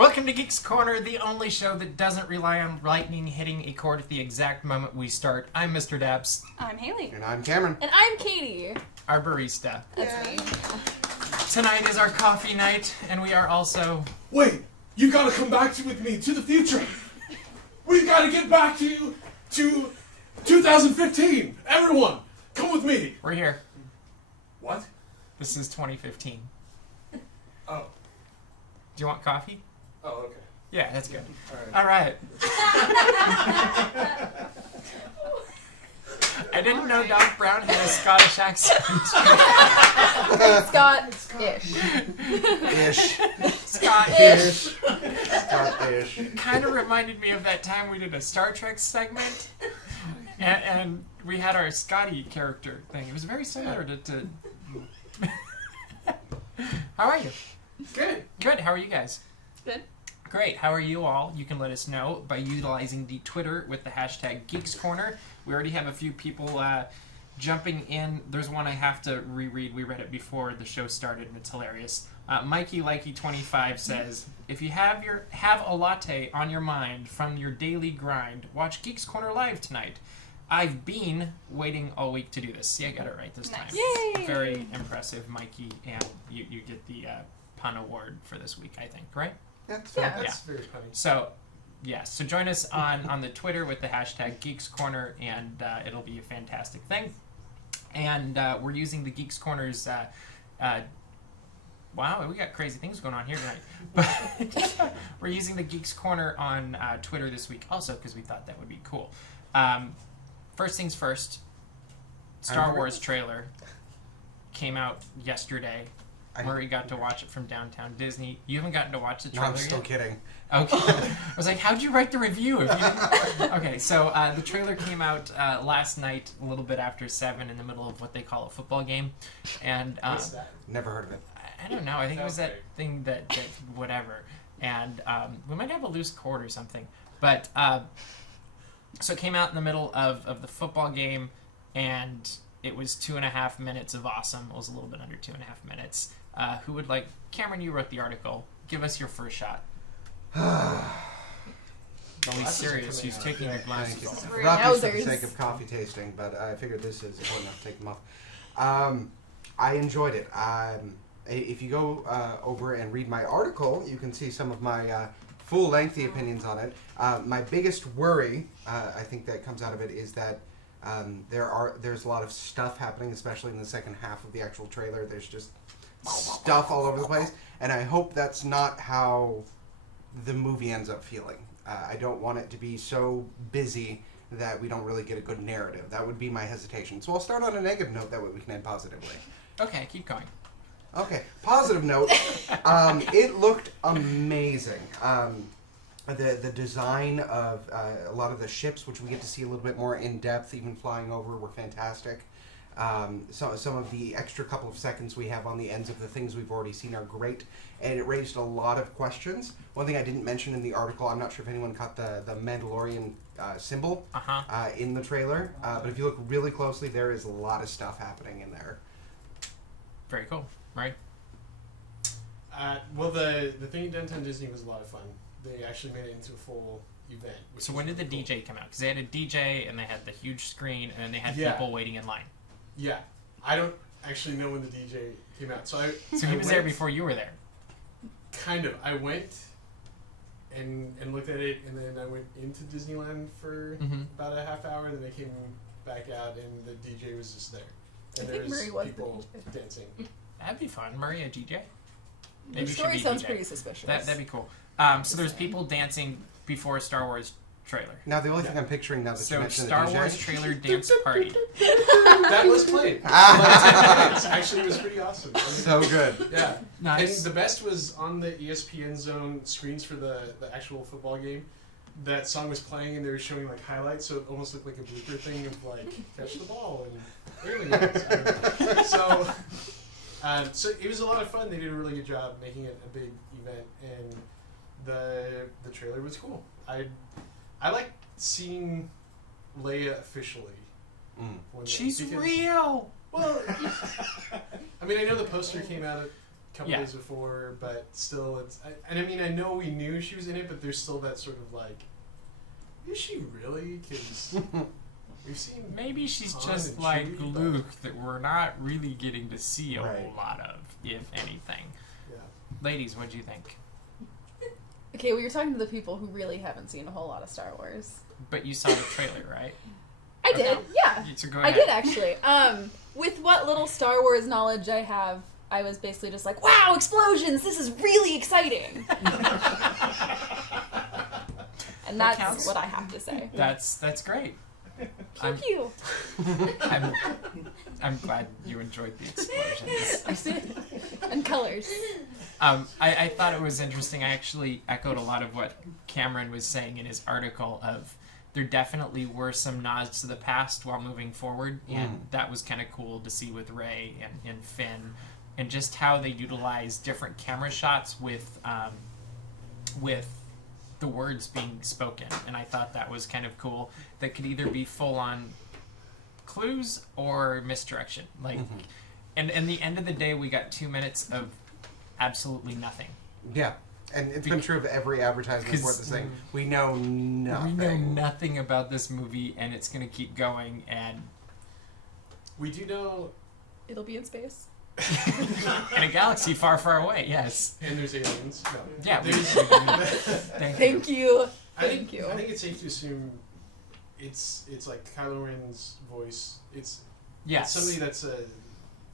Welcome to Geeks Corner, the only show that doesn't rely on lightning hitting a chord at the exact moment we start. I'm Mr. DAPs. I'm Haley. And I'm Cameron. And I'm Caitie. Our barista. That's me. Tonight is our coffee night, and we are also... Wait! You gotta come back with me to the future! We gotta get back to 2015! Everyone! Come with me! We're here. What? This is 2015. Oh. Do you want coffee? Oh, okay. Yeah, that's good. Alright. I didn't know Doc Brown had a Scottish accent. Scott-ish. Scottish. Scottish. Kind of reminded me of that time we did a Star Trek segment, and we had our Scotty character thing. It was very similar to How are you? Good. Good. How are you guys? Good. Great. How are you all? You can let us know by utilizing the Twitter with the hashtag Geeks Corner. We already have a few people jumping in. There's one I have to reread. We read it before the show started, and it's hilarious. Mikey Likey 25 says, "If you have a latte on your mind from your daily grind, watch Geeks Corner live tonight. I've been waiting all week to do this." See, I got it right this time. Yay! Very impressive, Mikey, and you get the pun award for this week, I think, right? That's Yeah. fun. That's very funny. So, yeah. So join us on the Twitter with the hashtag Geeks Corner, and it'll be a fantastic thing. And we're using the Geeks Corner's. Wow, we got crazy things going on here tonight. But we're using the Geeks Corner on Twitter this week also because we thought that would be cool. First things first. Star Wars trailer came out yesterday. Murray got to watch it from downtown Disney. You haven't gotten to watch the No, trailer I'm still yet? kidding. Okay. I was like, how'd you write the review? If you didn't... Okay, so the trailer came out last night, a little bit after 7, in the middle of what they call a football game. And What's that? Never heard of it. I don't know. I think it was that Okay. thing that whatever. And we might have a loose cord or something. But so it came out in the middle of the football game, and it was 2.5 minutes of awesome. It was a little bit under 2.5 minutes. Who would like... Cameron, you wrote the article. Give us your first shot. Don't be serious. He's taking your glasses off. We're Not just for the wowzers. sake of coffee tasting, but I figured this is important enough to take them off. I enjoyed it. If you go over and read my article, you can see some of my full lengthy opinions on it. My biggest worry, I think that comes out of it, is that there's a lot of stuff happening, especially in the second half of the actual trailer. There's just stuff all over the place, and I hope that's not how the movie ends up feeling. I don't want it to be so busy that we don't really get a good narrative. That would be my hesitation. So I'll start on a negative note, that way we can end positively. Okay, keep going. Okay, positive note. It looked amazing. The design of a lot of the ships, which we get to see a little bit more in depth, even flying over, were fantastic. So some of the extra couple of seconds we have on the ends of the things we've already seen are great, and it raised a lot of questions. One thing I didn't mention in the article, I'm not sure if anyone caught the Mandalorian symbol in the trailer, but if you look really closely, there is a lot of stuff happening in there. Very cool. Right? Well, the thing at Downtown Disney was a lot of fun. They actually made it into a full event. So when did the DJ come out? Because they had a DJ, and they had the huge screen, and then they had Yeah. people waiting in line. Yeah. I don't actually know when the DJ came out. So He was there before you were there. Kind of. I went and looked at it, and then I went into Disneyland for about a half hour, and then I came back out, and the DJ was just there. And I there think was Murray was the people DJ. dancing. That'd be fun. Murray, a DJ? The you should story be sounds DJ. pretty suspicious. That'd be cool. So there's people dancing before a Star Wars trailer. Now, the only thing I'm picturing now that you So mentioned Star the DJ... Wars trailer dance party. That was played. Actually, it was pretty awesome. So good. Yeah. Nice. And the best was on the ESPN Zone screens for the actual football game. That song was playing, and they were showing like highlights, so it almost looked like a blooper thing of like catch the ball and aliens. I don't know. So it was a lot of fun. They did a really good job making it a big event, and the trailer was cool. I like seeing Leia officially. She's real. Well, I mean, I know the poster came out a couple days before, but still, I mean, I know we knew she was in it, but there's still that sort of like, is she really? Because we've seen maybe she's Han just and like Chewie, Luke that we're not really getting to see a Right. whole lot of, if anything. Yeah. Ladies, what do you think? Okay, well, you're talking to the people who really haven't seen a whole lot of Star Wars. But you saw the trailer, right? I did, yeah. So go I ahead. did actually. With what little Star Wars knowledge I have, I was basically just like, wow, explosions! This is really exciting! And That that's counts. what I have to say. That's great. Pew pew. I'm glad you enjoyed the explosions. And colors. I thought it was interesting. I actually echoed a lot of what Cameron was saying in his article of there definitely were some nods to the past while moving forward, and that was kind of cool to see with Rey and Finn, and just how they utilize different camera shots with the words being spoken, and I thought that was kind of cool. That could either be full-on clues or misdirection. Like, and in the end of the day, we got 2 minutes of absolutely nothing. Yeah. And it's been true of every advertisement for the thing. We know nothing. We know nothing about this movie, and it's going to keep going, and We do know, It'll be in space. in a galaxy far, far away, yes. and there's aliens. No. Yeah, we, There's, Thank you. I Thank you. think it's safe to assume it's like Kylo Ren's voice. It's Yes. somebody that's a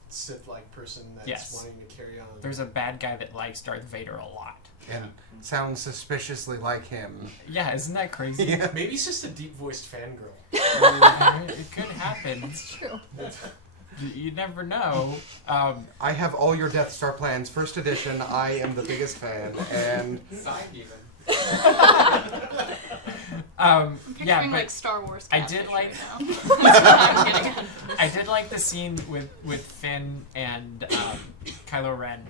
Sith-like person that's Yes. wanting to carry on. There's a bad guy that likes Darth Vader a lot. And sounds suspiciously like him. Yeah, isn't that crazy? Yeah. Maybe he's just a deep-voiced fangirl. I mean, it could happen. It's true. You never know. I have all your Death Star plans. First edition, I am the biggest fan. And Side even. I'm yeah, picturing but like Star Wars. I did catfish like- right now. That's what I'm getting at. I did like the scene with Finn and Kylo Ren,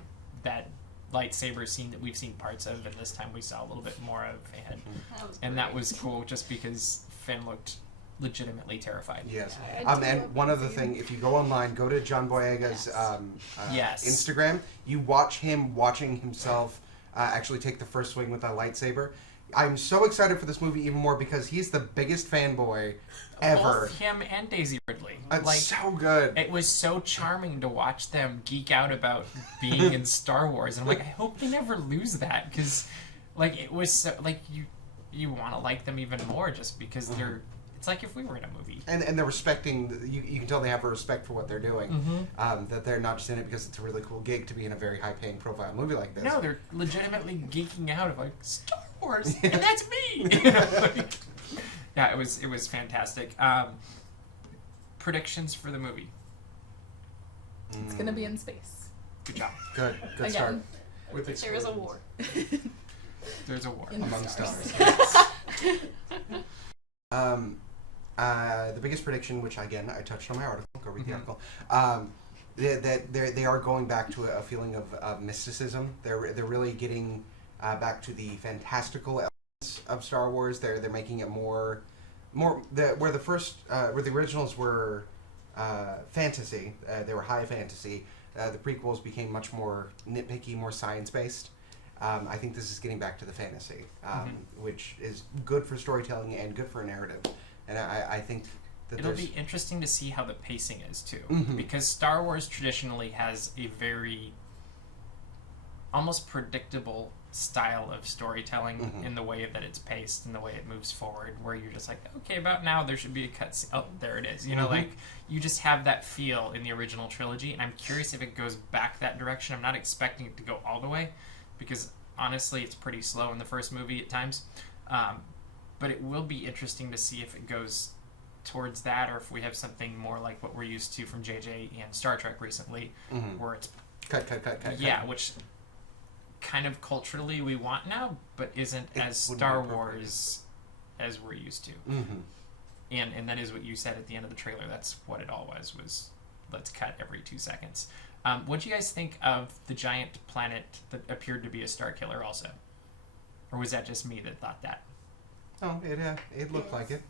that lightsaber scene that we've seen parts of, and this time we saw a little bit more of, and that was cool just because Finn looked legitimately terrified. yes. I do And love one that other scene. thing, if you go online, go to John Boyega's Yes. Instagram. You watch him watching himself actually take the first swing with a lightsaber. I'm so excited for this movie even more because he's the biggest fanboy ever. Both him and Daisy Ridley. It's Like, so good. it was so charming to watch them geek out about being in Star Wars, and I'm like, I hope they never lose that, because like it was so like you want to like them even more just because they're. It's like if we were in a movie. And they're respecting. You can tell they have a respect for what they're doing. That they're not just in it because it's a really cool gig to be in a very high paying profile movie like this. No, they're legitimately geeking out of like Star Wars, and that's me. Like, yeah, it was fantastic. Predictions for the movie. It's gonna be in space. Good job. Good start. Again. With There is a war. There's a war. In the Among stars. The biggest prediction, which again I touched on my article, go read the article, that they are going back to a feeling of mysticism. They're really getting back to the fantastical elements of Star Wars. They're making it more where the originals were fantasy. They were high fantasy. The prequels became much more nitpicky, more science based. I think this is getting back to the fantasy, which is good for storytelling and good for a narrative. And I think that It'll be interesting to see how the pacing is too, Mhm. because Star Wars traditionally has a very almost predictable style of storytelling in the way that it's paced and the way it moves forward, where you're just like, okay, about now there should be a cutscene. Oh, there it is. You know, like you just have that feel in the original trilogy, and I'm curious if it goes back that direction. I'm not expecting it to go all the way, because honestly, it's pretty slow in the first movie at times. But it will be interesting to see if it goes towards that, or if we have something more like what we're used to from JJ and Star Trek recently, where it's cut. yeah, which kind of culturally we want now, but isn't It as wouldn't Star be appropriate. Wars as we're used to. Mm-hmm. And that is what you said at the end of the trailer. That's what it all was let's cut every 2 seconds. What do you guys think of the giant planet that appeared to be a star killer also? Or was that just me that thought that? Oh, it looked like it.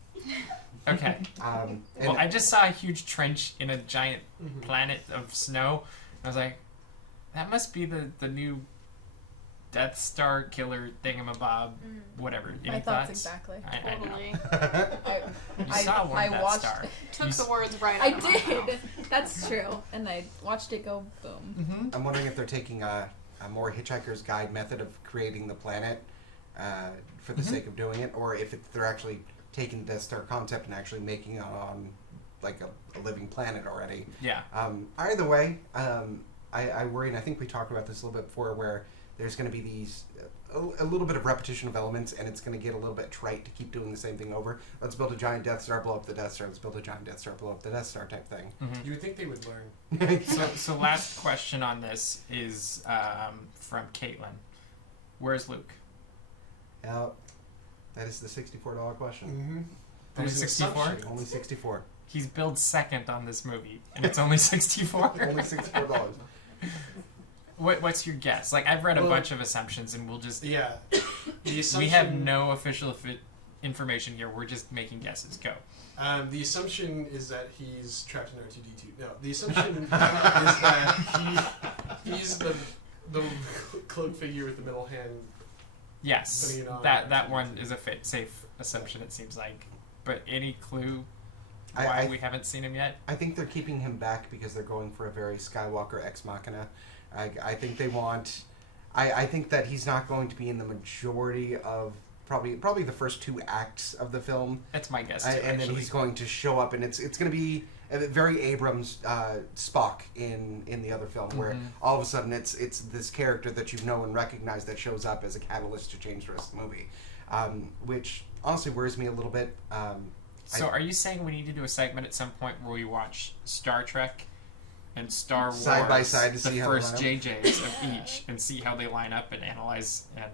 Okay. And Well, I just saw a huge trench in a giant planet of snow. I was like, That must be the new Death Star killer thingamabob, whatever. Any My thoughts thoughts? exactly. I know. Totally. You saw one I Death watched. Star. Took You the words right I out of my mouth. did. That's true. And I watched it go boom. Mm-hmm. I'm wondering if they're taking a more Hitchhiker's Guide method of creating the planet for the sake of doing it, or if they're actually taking the Death Star concept and actually making it on like a living planet already. Yeah. Either way, I worry, and I think we talked about this a little bit before, where there's going to be these a little bit of repetition of elements, and it's going to get a little bit trite to keep doing the same thing over. Let's build a giant Death Star, blow up the Death Star. Let's build a giant Death Star, blow up the Death Star type thing. You would think they would learn. So last question on this is from Caitlin. Where's Luke? That is the $64 question. Mm-hmm. Only There's an 64? assumption. Only 64. He's billed second on this movie, and it's only 64. Only $64. What's your guess? Like, I've read a Well, bunch of assumptions, and we'll just... Yeah. The assumption, We have no official information here. We're just making guesses. Go. The assumption is that he's trapped in R2-D2. No, the assumption is that he's the cloak figure with the middle hand. Yes, Putting it on that one is a safe assumption, it seems like. But any clue why we haven't seen him yet? I think they're keeping him back because they're going for a very Skywalker ex machina. I think they want... I think that he's not going to be in the majority of probably the first 2 acts of the film. That's my guess, too, And then he's going to show up, and it's going to be a very Abrams Spock in the other film, where all of a sudden it's this character that you know and recognize that shows up as a catalyst to change the rest of the movie, which honestly worries me a little bit. So are you saying we need to do a segment at some point where we watch Star Trek and Star Wars Side by side to the see how they first line up? JJs of each and see how they line up and analyze, and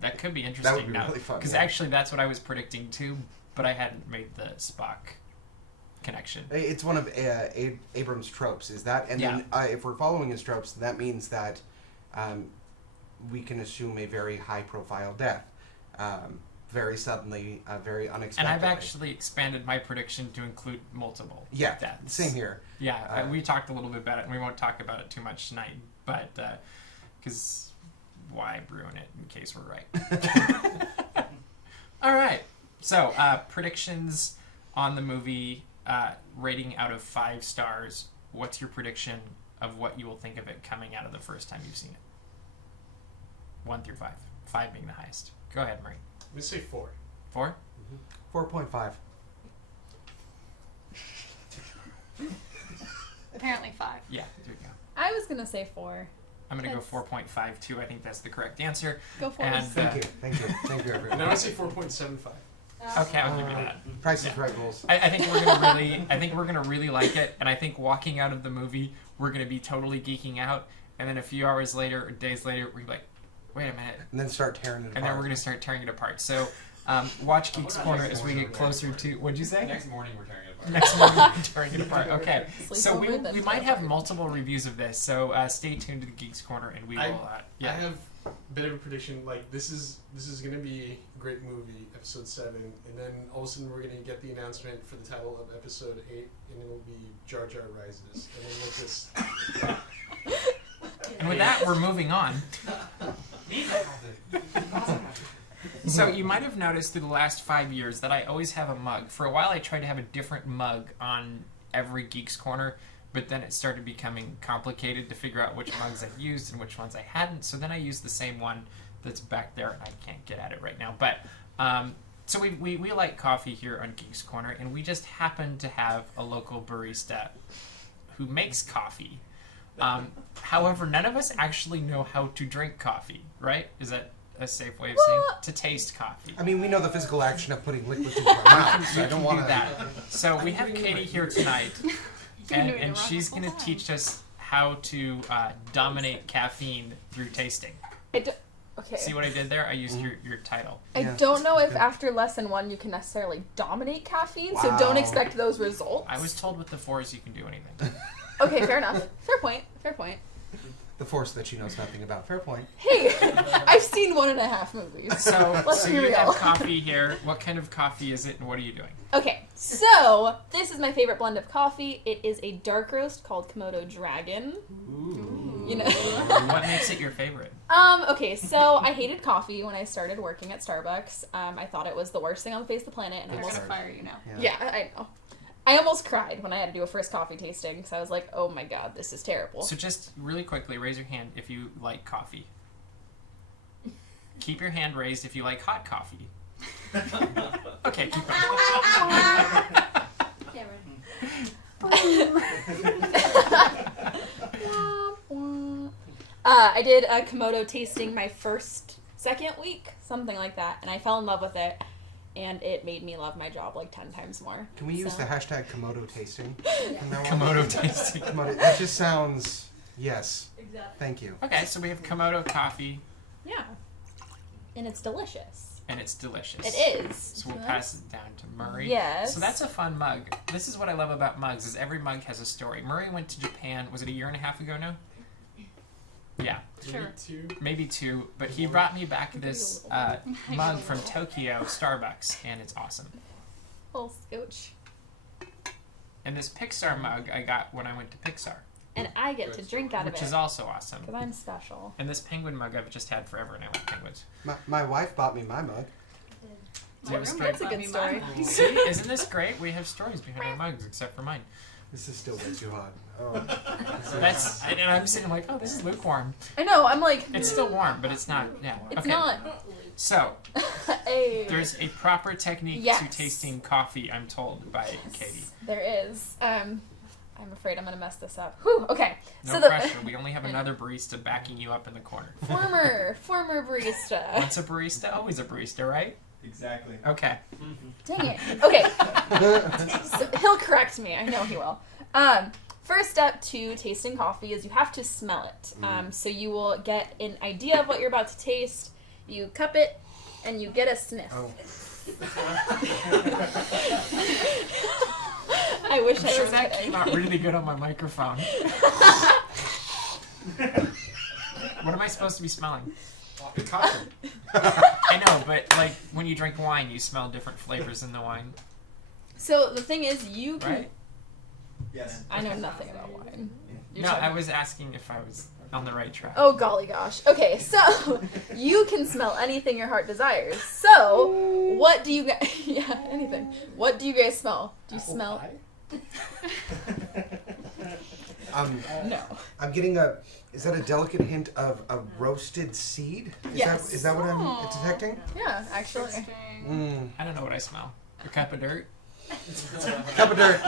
that could be interesting. That would be really fun, because yeah. actually that's what I was predicting too, but I hadn't made the Spock connection. It's one of Abrams' tropes, is that? And then if we're following his tropes, that means that we can assume a very high-profile death. Very suddenly, very unexpectedly. And I've actually expanded my prediction to include multiple deaths. Same here. Yeah, we talked a little bit about it, and we won't talk about it too much tonight, but because why ruin it in case we're right? All right. So, predictions on the movie, rating out of 5 stars. What's your prediction of what you will think of it coming out of the first time you've seen it? 1 through 5. 5 being the highest. Go ahead, Marie. I'm going to say 4. 4? 4.5. Apparently 5. Yeah, there you go. I was gonna say 4. I'm going to go That's- 4.52. I think that's the correct answer. Go for And, it. Thank you, everyone. And I'm going to say 4.75. Okay, I'll give you that. Price is Right rules. I think we're gonna really, I think we're gonna really like it, and I think walking out of the movie, we're gonna be totally geeking out, and then a few hours later or days later, we're like, wait a minute, And then start tearing it apart. and then we're gonna start tearing it apart. So, watch Geeks Corner as we get closer to. What'd you say? Next morning we're tearing it apart. Next morning, we're tearing it apart. Okay, Sleep so over, then we tear might have apart. multiple reviews of this. So stay tuned to the Geeks Corner, and we will. I Yeah. have a bit of a prediction. Like this is going to be a great movie, episode 7, and then all of a sudden we're going to get the announcement for the title of episode 8, and it'll be Jar Jar Rises, and then we'll just. And with that, we're moving on. So you might have noticed through the last 5 years that I always have a mug. For a while, I tried to have a different mug on every Geeks Corner, but then it started becoming complicated to figure out which mugs I used and which ones I hadn't. So then I used the same one that's back there, and I can't get at it right now. But so we like coffee here on Geeks Corner, and we just happen to have a local barista who makes coffee. However, none of us actually know how to drink coffee, right? Is that a safe way of saying to taste coffee? I mean, we know the physical action of putting liquids into our mouth, so I don't want do to... that. So we have Caitie here tonight, Been doing it and wrong she's this whole going to time. teach us how to dominate caffeine through tasting. Okay. See what I did there? I used your title. I Yeah. don't know if Okay. after lesson 1 you can necessarily dominate caffeine, so Wow. don't expect those results. I was told with the 4s you can do anything. Okay, fair enough. Fair point. Fair point. The Force that she knows nothing about. Fair point. Hey, I've seen 1.5 movies. So, Let's so be you real. have coffee here. What kind of coffee is it, and what are you doing? Okay, so this is my favorite blend of coffee. It is a dark roast called Komodo Dragon. Ooh. You know. What makes it your favorite? Okay, so I hated coffee when I started working at Starbucks. I thought it was the worst thing on the face of the planet, and I They're almost gonna fire you now. yeah, I know. I almost cried when I had to do a first coffee tasting because I was like, oh my god, this is terrible. So just really quickly, raise your hand if you like coffee. Keep your hand raised if you like hot coffee. Okay, keep it. I did a Komodo tasting my second week, something like that, and I fell in love with it, and it made me love my job like 10 times more. Can we use So- the hashtag Komodo tasting? from now on? Komodo tasting. Komodo. That just sounds. Yes. Exactly. Thank you. Okay, so we have Komodo coffee, Yeah. And it's delicious. and it's delicious. It is. So we'll pass it down to Murray. Yes. So that's a fun mug. This is what I love about mugs, is every mug has a story. Murray went to Japan, was it a year and a half ago now? Yeah, Sure. maybe 2, but he brought me back this mug from Tokyo Starbucks, and it's awesome. Little scooch. And this Pixar mug I got when I went to Pixar, And I get to drink out of which it. is also awesome. Because I'm special. And this penguin mug I've just had forever, and I love penguins. My wife bought me my mug. Do you have a story? That's a good story. See, isn't this great? We have stories behind our mugs, except for mine. This is still way too hot. Oh. And I'm sitting like, oh, this is lukewarm. I know, I'm like, It's still warm, but it's not. Yeah. it's Okay. not. So Hey. there's a proper technique to Yes. tasting coffee, I'm told by Caitie. There is. I'm afraid I'm gonna mess this up. Whew, okay. No So the pressure. We only have another barista backing you up in the corner. former barista. Once a barista, always a barista, right? Exactly. Okay. Dang it. Okay. So he'll correct me. I know he will. First step to tasting coffee is you have to smell it. So you will get an idea of what you're about to taste. You cup it, and you get a sniff. Oh. I wish I'm I sure was that kidding. came out really good on my microphone. What am I supposed to be smelling? Coffee. I know, but like when you drink wine, you smell different flavors in the wine, So the thing is, you can. right? Yes. I know nothing about wine. You're No, talking- I was asking if I was on the right track. Oh golly gosh. Okay, so you can smell anything your heart desires. So what do you guys? Yeah, anything. What do you guys smell? Do you smell? No. I'm getting a. Is that a delicate hint of a roasted seed? Yes. Is that what I'm Aw. detecting? Yeah, actually. Interesting. I don't know what I smell. A cup of dirt? Cup of dirt.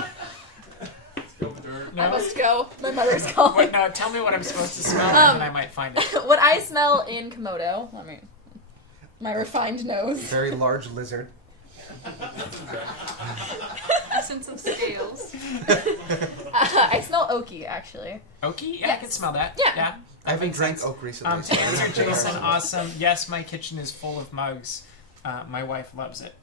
No. I must go. My mother's calling. Wait, no, tell me what I'm supposed to smell, and then I might find it. What I smell in Komodo. Let me. My refined nose. Very large lizard. Essence of scales. I smell oaky, actually. Oaky? Yeah, I Yes. can smell that. Yeah. Yeah. I haven't makes drank sense. oak recently. To answer Jason, awesome. Yes, my kitchen is full of mugs. My wife loves it.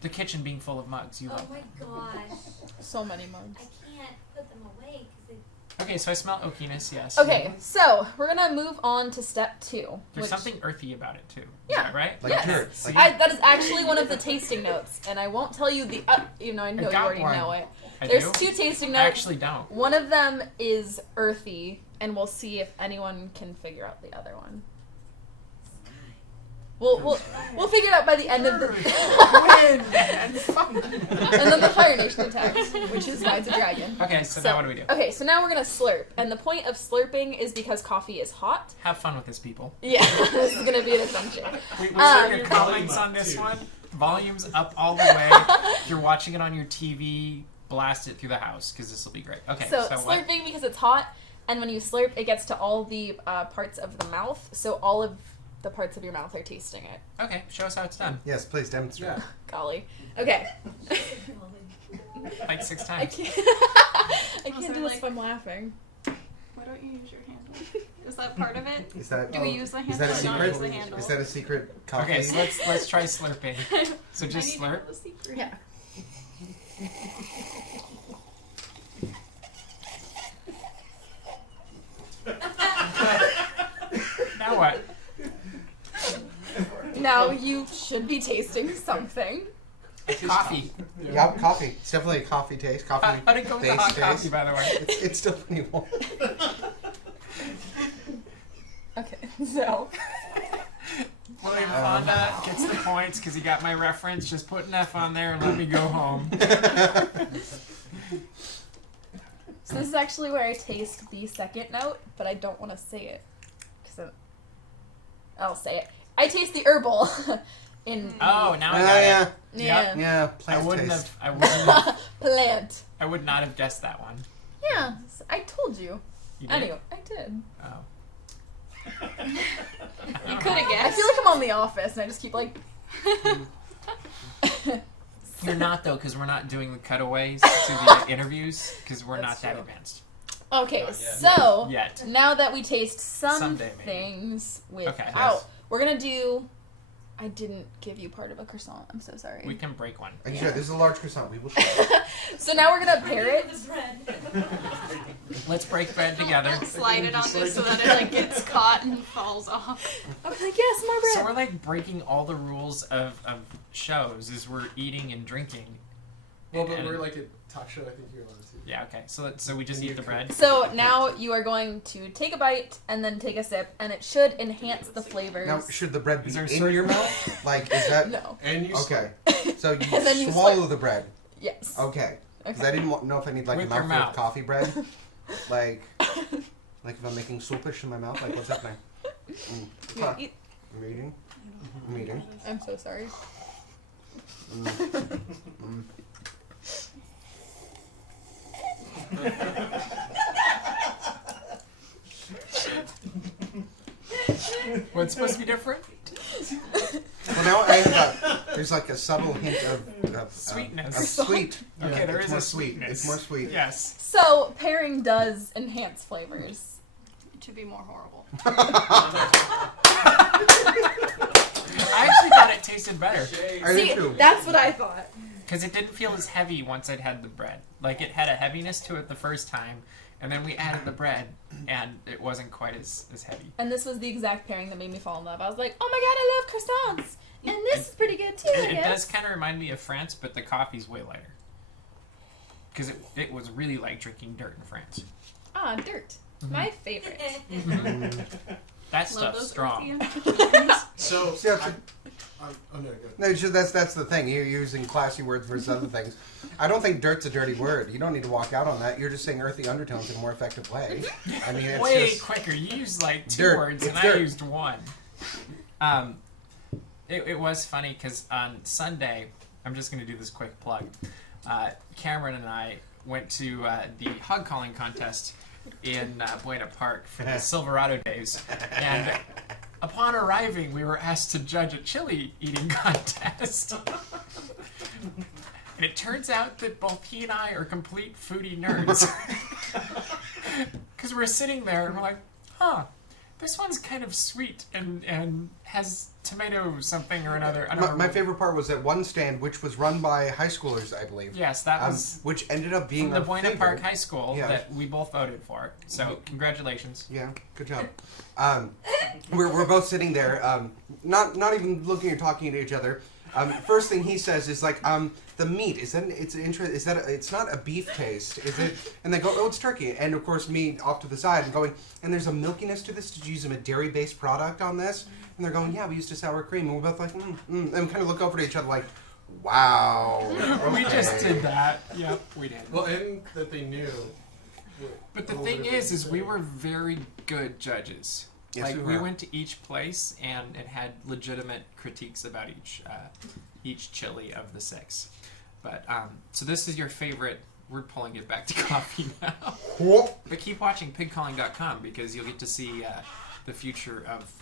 The kitchen being full of mugs, you Oh love. my gosh. So many mugs. I can't put them away because Okay, so I smell oakiness, yes. Okay, so we're gonna move on to step 2. There's something earthy about it, too. Is Yeah. that right? Like Yes. dirt. See? That is actually one of the tasting notes, and I won't tell you the. Even though I know you got already one. know it. I There's do? 2 tasting I notes. actually don't. One of them is earthy, and we'll see if anyone can figure out the other one. We'll figure it out by the end of the. And then the Fire Nation attacks, which is why it's a dragon. Okay, so now what do we do? Okay, so now we're gonna slurp, and the point of slurping is because coffee is hot. Have fun with this, people. Yeah, this is gonna be an adventure. Wait, was there your Um, comments on this too. one? Volume's up all the way. If you're watching it on your TV, blast it through the house, because this will be great. Okay, So so what? slurping because it's hot, and when you slurp, it gets to all the parts of the mouth. So all of the parts of your mouth are tasting it. Okay, show us how it's done. Yes, please demonstrate. Yeah. Golly. Okay. Like 6 I times. can't. I Was can't there, do this like- if I'm laughing. Why don't you use your handle? Is that part of it? Is that? Do we use the Is handle that a or not secret? use the handle? Is that a secret coffee? Okay, so let's try slurping. So just I need to slurp. know the secret. Yeah. Now what? Now you should be tasting something. Coffee. Yeah, coffee. It's definitely a coffee taste. Coffee. How did it go with the hot taste. coffee, by the way? It's still pretty warm. Okay, so William Fonda gets the points because he got my reference. Just put an F on there and let me go home. So this is actually where I taste the second note, but I don't want to say it. I'll say it. I taste the herbal in Oh, now I got yeah. it. yeah. Yeah, I plant wouldn't taste. have. Plant. I would not have guessed that one. Yeah, I told you. You did? Anyway, I did. Oh. You could have I guessed. feel like I'm on The Office, and I just keep like. You're not though, because we're not doing the cutaways to the interviews, because we're That's not that true. advanced Okay, Not yet. so yet. now that we taste some Someday, maybe. things without, Yes. we're gonna do. I didn't give you part of a croissant. I'm so sorry. We can break one. Are you sure? This is a large croissant. We will share. So now we're gonna pair it. Let's break bread together. Slide it on this so that it like gets caught and falls off. I was like, yes, my bread. So we're like breaking all the rules of shows as we're eating and drinking. Well, but And- we're like a talk show. I think you're allowed to. Yeah, okay. So we just eat the bread. So now you are going to take a bite and then take a sip, and it should enhance the flavors. Now, should the bread be Is there in certain- your mouth? Like, is that No. And you. okay? So you And then you swallow slurp. the bread. Yes. Okay. Because Okay. I didn't know if I need like With a your mouthful mouth. of coffee bread. like if I'm making soupish in my mouth. Like, what's happening? You Huh. eat- I'm eating. I'm eating. I'm so sorry. What's supposed to be different? Well, now I have there's like a subtle hint of Sweetness. Of sweet. Okay, there it's is more a sweet. sweetness. It's more sweet. Yes. So pairing does enhance flavors. To be more horrible. I actually thought it tasted better I do See, too. that's what I thought. because it didn't feel as heavy once I'd had the bread. Like it had a heaviness to it the first time, and then we added the bread, and it wasn't quite as heavy. And this was the exact pairing that made me fall in love. I was like, oh my god, I love croissants, and this is pretty good too. I It guess. does kind of remind me of France, but the coffee's way lighter. Because it was really like drinking dirt in France. Ah, dirt. My favorite. That Love stuff's those strong. earthy So. See, that's- Oh no, go. No, it's just, that's the thing. You're using classy words versus other things. I don't think dirt's a dirty word. You don't need to walk out on that. You're just saying earthy undertones in a more effective way. I mean, it's Way just quicker. You used like two Dirt. words, It's and I dirt. used one. It was funny because on Sunday, I'm just going to do this quick plug. Cameron and I went to the hog calling contest in Buena Park for the Silverado days, and upon arriving, we were asked to judge a chili eating contest. And it turns out that both he and I are complete foodie nerds. Because we're sitting there and we're like, huh, this one's kind of sweet and has tomato something or another. I don't my remember. favorite part was at one stand, which was run by high schoolers, I believe. Yes, that was Which ended up being from the our Buena favorite. Park High School Yeah. that we both voted for. So congratulations. Yeah, good job. We're both sitting there, not even looking or talking to each other. First thing he says is like, the meat is that it's not a beef taste, is it? And they go, oh, it's turkey. And of course, me off to the side and going, and there's a milkiness to this. Did you use a dairy-based product on this? And they're going, yeah, we used a sour cream. And we're both like, and we kind of look over to each other like, wow. We just okay. did that. Yep, we did. Well, and that they knew. But the a thing little bit is of we were very good judges. Yes, like we we were. went to each place and it had legitimate critiques about each chili of the 6. But so this is your favorite. We're pulling it back to coffee now. But keep watching pigcalling.com because you'll get to see the future of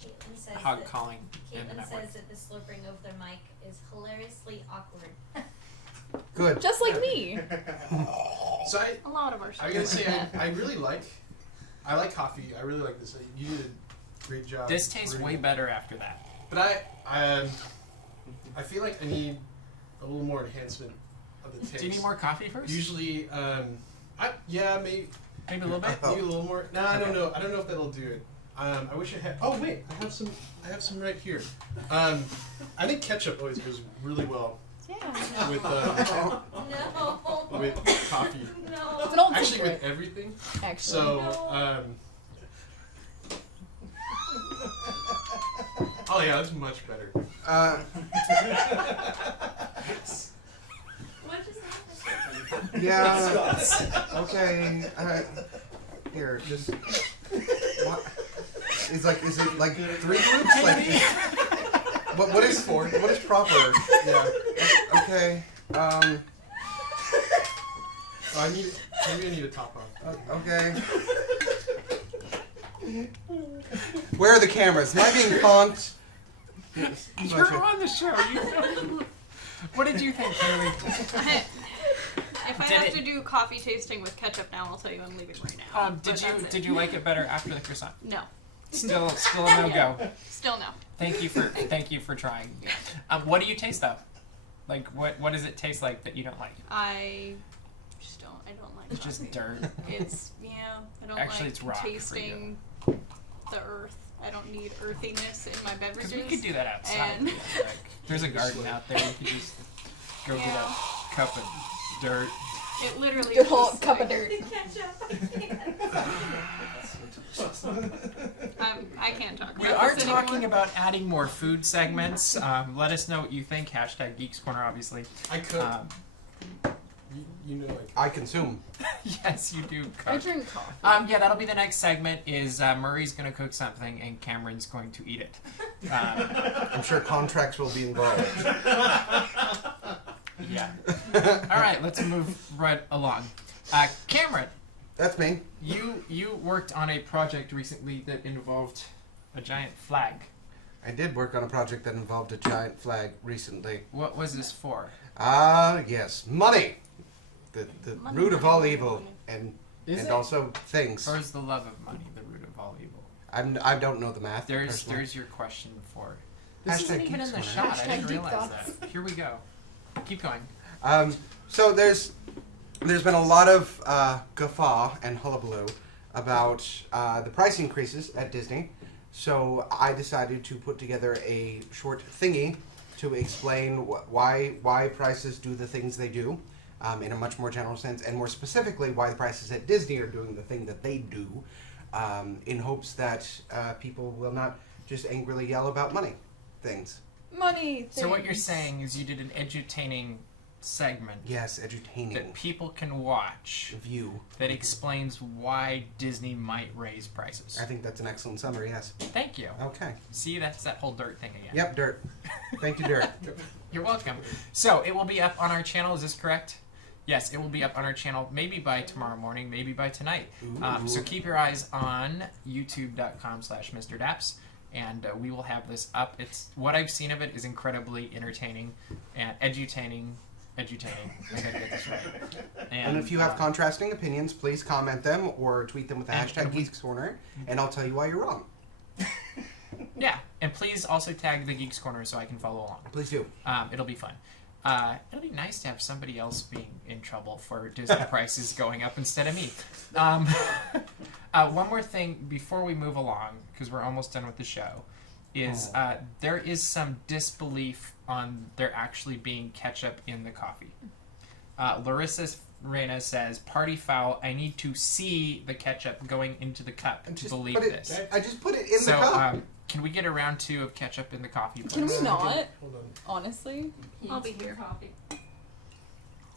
Caitlin says hog that- calling in the Caitlin network. says that the slurping of their mic is hilariously awkward. Good. Just like me. So A lot of our I gotta say, I really like coffee. I really like this. You did a great job. This tastes brewing way it. better after that. But I feel like I need a little more enhancement of the taste. Do you need more coffee first? Usually, maybe Maybe a little bit. maybe a little more. No, I don't know. I don't know if that'll do it. I wish I had. Oh wait, I have some right here. I think ketchup always goes really well Yeah. with No. with coffee. No. It's an old Actually, secret. with everything. Actually. So, oh yeah, that's much better. What just happened? Yeah. Okay. Here, just. What? Is it like 3 groups? Like, what is proper? Yeah. Okay. Maybe I need a top on. Okay. Where are the cameras? Am I being conked? You're on the show. What did you think, Haley? If I Did have it- to do coffee tasting with ketchup now, I'll tell you I'm leaving right now. Did you like it better after the croissant? No. Still a no go. Still no. Thank you for trying. What do you taste though? Like what does it taste like that you don't like? I don't like It's just coffee. dirt. It's I don't Actually, like it's rock for you. tasting the earth. I don't need earthiness in my beverages. Because we could do that outside. And- Like, there's a garden out there. You could just go get a cup of dirt. It literally Good whole is cup of like- dirt. I can't talk about We are this talking anymore. about adding more food segments. Let us know what you think. Hashtag Geeks Corner, obviously. I could. You know, like. I consume. Yes, you do. I Cook. drink coffee. Yeah, that'll be the next segment. Is Murray's going to cook something and Cameron's going to eat it. I'm sure contracts will be involved. Yeah. All right, let's move right along. Cameron, That's me. you worked on a project recently that involved a giant flag. I did work on a project that involved a giant flag recently. What was this for? Yes, money. The Money, root of money, all money, evil, money. and Is it? also things. Or is the love of money the root of all evil? I don't know the math. There's personally. your question before. This Hashtag isn't even in the Geeks shot. Corner. I didn't Hashtag realize Geek that. Here we go. Keep going. So there's been a lot of guffaw and hullabaloo about the price increases at Disney. So I decided to put together a short thingy to explain why prices do the things they do in a much more general sense, and more specifically why the prices at Disney are doing the thing that they do, in hopes that people will not just angrily yell about money things. Money. So what you're things. saying is you did an edutaining segment Yes, edutaining. that people can watch View. that explains why Disney might raise prices. I think that's an excellent summary, yes. Thank you. Okay. See, that's that whole dirt thing again. Yep, dirt. Thank you, dirt. You're welcome. So it will be up on our channel. Is this correct? Yes, it will be up on our channel maybe by tomorrow morning, maybe by tonight. So Ooh. keep your eyes on youtube.com/Mr. DAPs, and we will have this up. It's what I've seen of it is incredibly entertaining and edutaining. I gotta get this right. And if you have contrasting opinions, please comment them or tweet them with the hashtag Geeks Corner, and I'll tell you why you're wrong. Yeah, and please also tag the Geeks Corner so I can follow along. Please do. It'll be fun. It'll be nice to have somebody else being in trouble for Disney prices going up instead of me. One more thing before we move along, because we're almost done with the show, is there is some disbelief on there actually being ketchup in the coffee. Larissa Reyna says, "Party foul, I need to see the ketchup going into the cup to believe this." I just put it in So, the cup. can we get a round 2 of ketchup in the coffee, please? Can we not? Hold on. Honestly. I'll be here. Do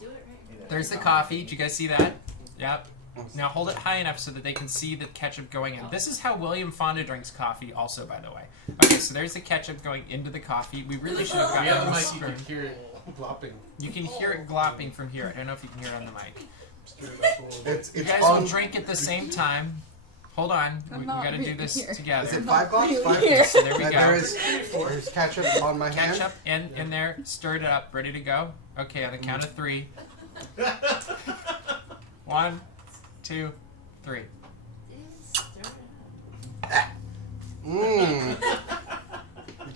it right. There's the coffee. Did you guys see that? Yep. Now hold it high enough so that they can see the ketchup going in. This is how William Fonda drinks coffee also, by the way. Okay, so there's the ketchup going into the coffee. We really should have gotten Yeah, a the mic, you spoon. can hear it glopping. You can hear it glopping from here. I don't know if you can hear it on the mic. Stir it up a little bit. It's You guys on. will drink at the same time. Hold on. I'm We not got to do really this here. together. Is it Not 5 bucks? really 5 here. So there we go. There's ketchup on my hand. Ketchup in there. Stir it up. Ready to go? Okay, on the count of 3. 1, 2, 3. Mmm.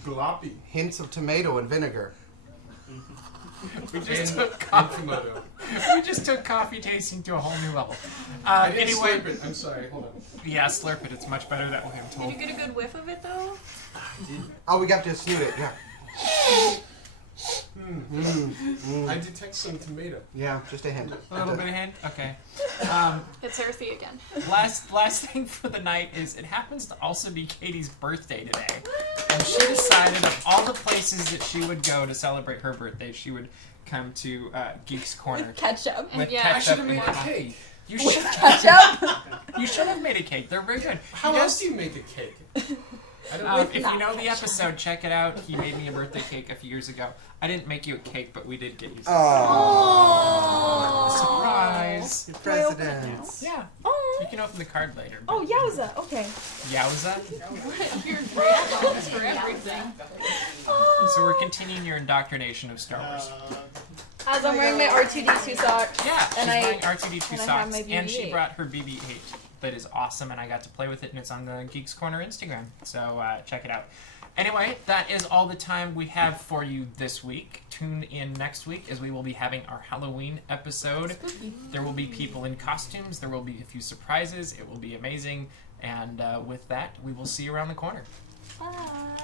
Gloppy. Hints of tomato and vinegar. We just And took coffee. Infimoto. We just took coffee tasting to a whole new level. I didn't Anyway, slurp it. I'm sorry. Hold on. yeah, slurp it. It's much better that way, I'm Did told. you get a good whiff of it though? Oh, we got to snoot it, yeah. I detect some tomato. Yeah, just a hint. A little bit of hint? Okay. It's earthy again. Last thing for the night is it happens to also be Caitie's birthday today. And she decided of all the places that she would go to celebrate her birthday, she would come to Geeks Corner. Ketchup. With Yeah, I ketchup should have and made a coffee. cake. You should Ketchup. You should have made a cake. They're very good. How You else guys- do you make a cake? I don't if not you know the ketchup. episode, check it out. He made me a birthday cake a few years ago. I didn't make you a cake, but we did get you some. Surprise! Your Do I open it presidents. Yeah. Oh. You can open the card later. Oh, yowza. Okay. Yowza. You're great for everything. So we're continuing your indoctrination of Star Wars. As I'm wearing my R2D2 sock. Yeah, she's And wearing R2D2 and I have socks, my and she BB-8. brought her BB-8 that is awesome, and I got to play with it, and it's on the Geeks Corner Instagram, so check it out. Anyway, that is all the time we have for you this week. Tune in next week as we will be having our Halloween episode. There will be people in costumes, there will be a few surprises, it will be amazing, and with that, we will see you around the corner. Bye.